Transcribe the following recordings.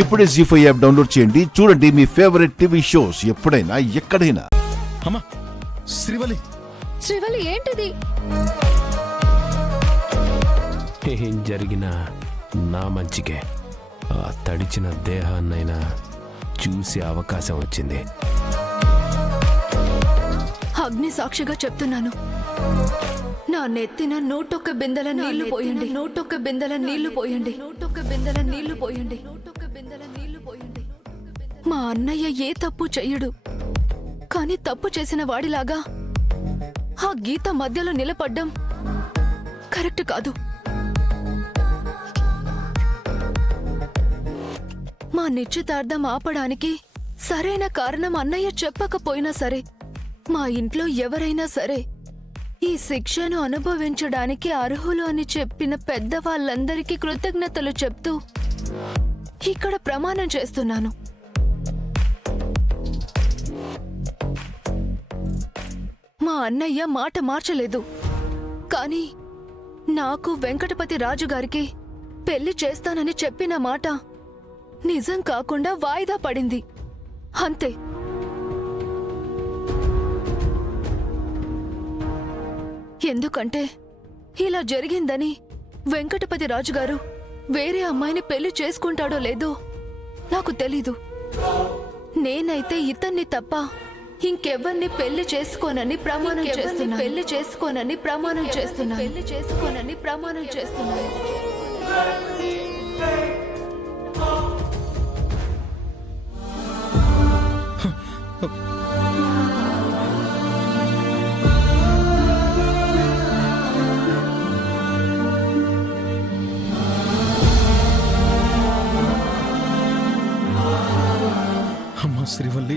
ఇప్పుడే జీ5 app download చేయండి. చూడండి మీ ఫేవరెట్ టీవీ షోస్ ఎప్పుడైనా ఎక్కడైనా. అమ్మా శ్రీవల్లి, శ్రీవల్లి ఏంటిది? ఏం జరిగినా నా మంచికే. ఆ తడిచిన దేహాన్నైనా చూసే అవకాశం వచ్చింది. అగ్ని సాక్షిగా చెప్తున్నాను, నా నెత్తిన 101 బిందెల నీళ్లు పోయండి, 101 బిందెల నీళ్లు పోయండి, 101 బిందెల నీళ్లు పోయండి, 101 బిందెల నీళ్లు పోయండి. మా అన్నయ్య ఏ తప్పు చెయ్యడు, కానీ తప్పు చేసిన వాడిలాగా ఆ గీత మధ్యలో నిలబడ్డం కరెక్ట్ కాదు. మా నిశ్చితార్థం ఆపడానికి సరైన కారణం అన్నయ్య చెప్పకపోయినా సరే, మా ఇంట్లో ఎవరైనా సరే ఈ శిక్షను అనుభవించడానికి అర్హులు అని చెప్పిన పెద్దవాళ్ళందరికీ కృతజ్ఞతలు చెప్తూ ఇక్కడ ప్రమాణం చేస్తున్నాను. మా అన్నయ్య మాట మార్చలేదు, కానీ నాకు వెంకటపతి రాజు గారికి పెళ్లి చేస్తానని చెప్పిన మాట నిజం కాకుండా వాయిదా పడింది, అంతే. ఎందుకంటే ఇలా జరిగిందని వెంకటపతి రాజుగారు వేరే అమ్మాయిని పెళ్లి చేసుకుంటాడో లేదో నాకు తెలీదు. నేనైతే ఇతన్ని తప్ప ఇంకెవ్వరిని పెళ్లి చేసుకోనని ప్రమాణం చేస్తున్నాను, పెళ్లి చేసుకోనని ప్రమాణం చేస్తున్నాను, పెళ్లి చేసుకోనని ప్రమాణం చేస్తున్నాను. అమ్మా శ్రీవల్లి,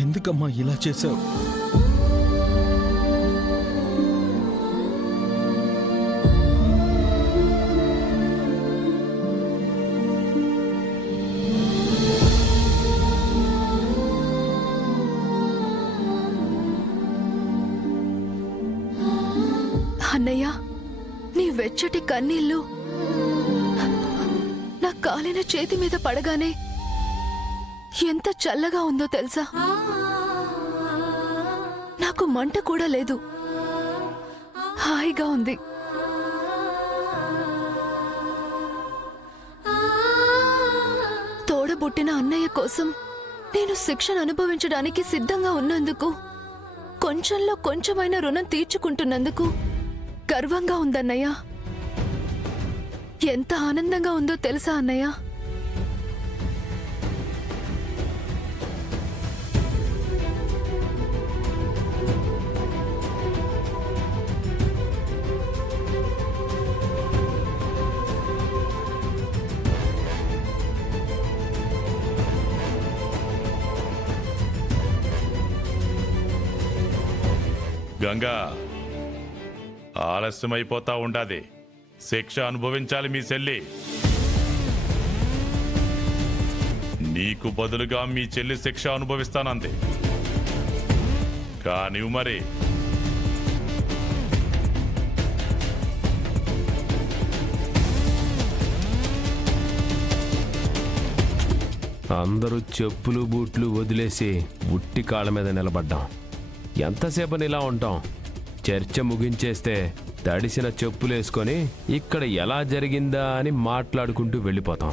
ఎందుకమ్మా ఇలా చేశావు? అన్నయ్య, నీ వెచ్చటి కన్నీళ్లు నా కాలిన చేతి మీద పడగానే ఎంత చల్లగా ఉందో తెలుసా? నాకు మంట కూడా లేదు, హాయిగా ఉంది. తోడబుట్టిన అన్నయ్య కోసం నేను శిక్షను అనుభవించడానికి సిద్ధంగా ఉన్నందుకు, కొంచెంలో కొంచెమైన రుణం తీర్చుకుంటున్నందుకు గర్వంగా ఉందన్నయ్య. ఎంత ఆనందంగా ఉందో తెలుసా అన్నయ్య? గంగా, ఆలస్యమైపోతా ఉండాది. శిక్ష అనుభవించాలి మీ చెల్లి. నీకు బదులుగా మీ చెల్లి శిక్ష అనుభవిస్తానంది. కానీ మరి అందరూ చెప్పులు బూట్లు వదిలేసి ఉట్టి కాళ్ళ మీద నిలబడ్డాం. ఎంతసేపని ఇలా ఉంటాం? చర్చ ముగించేస్తే తడిసిన చెప్పులేసుకొని ఇక్కడ ఎలా జరిగిందా అని మాట్లాడుకుంటూ వెళ్ళిపోతాం.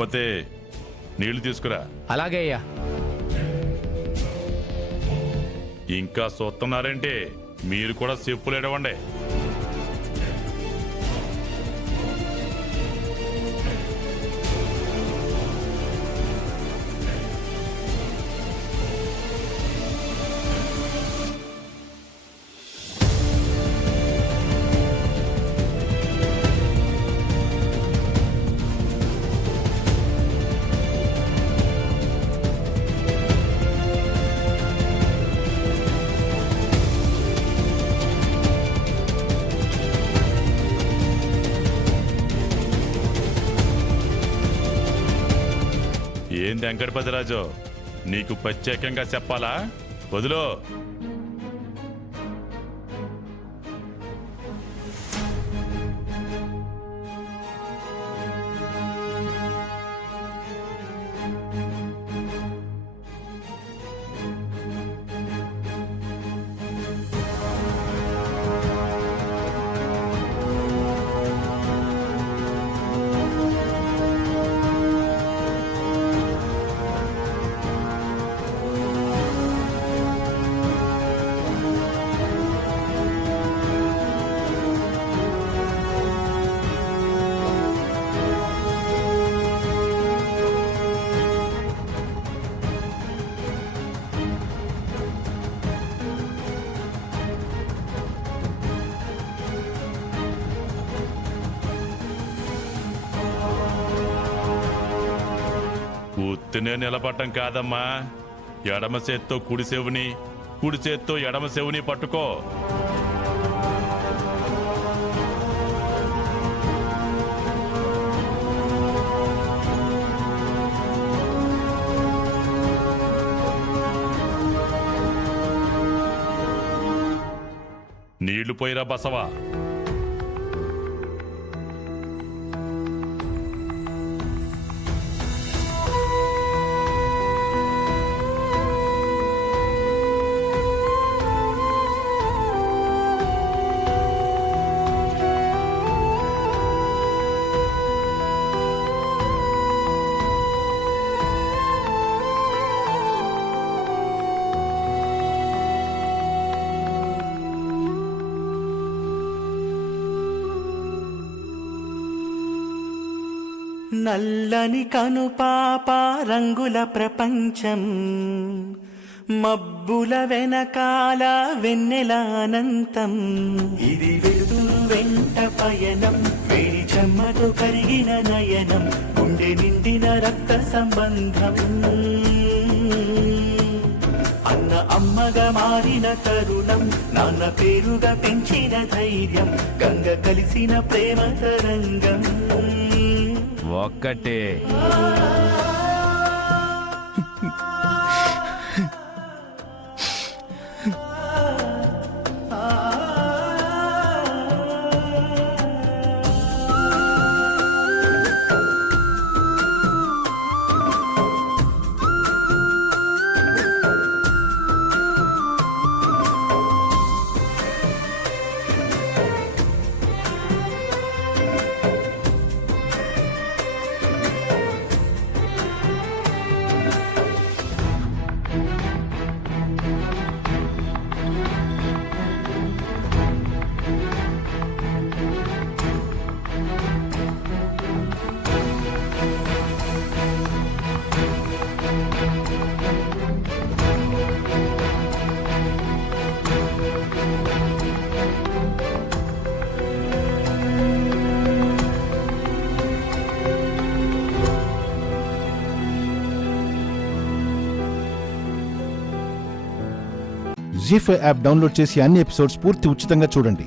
పోతే నీళ్లు తీసుకురా. అలాగే అయ్యా. ఇంకా చూస్తున్నారంటే మీరు కూడా చెప్పులు ఎడవండి. ఏంది వెంకటపతిరాజు, నీకు ప్రత్యేకంగా చెప్పాలా? వదిలో. ఉత్తినే నిలబడటం కాదమ్మా, ఎడమ చేత్తో కుడి చెవుని, కుడి చేత్తో ఎడమ చెవుని పట్టుకో. నీళ్లు పోయిరా బసవా. నల్లని కనుపాప రంగుల ప్రపంచం, మబ్బుల వెనకాల వెన్నెల అనంతం. ఇది వెలుతురు వెంట పయనం, వేడి చెమ్మతో కరిగిన నయనం, గుండె నిండిన రక్త సంబంధం. అన్న అమ్మగా మారిన తరుణం, నాన్న పేరుగా పెంచిన ధైర్యం, గంగ కలిసిన ప్రేమ తరంగం. ఒక్కటే జీ5 యాప్ డౌన్లోడ్ చేసి అన్ని ఎపిసోడ్స్ పూర్తి ఉచితంగా చూడండి.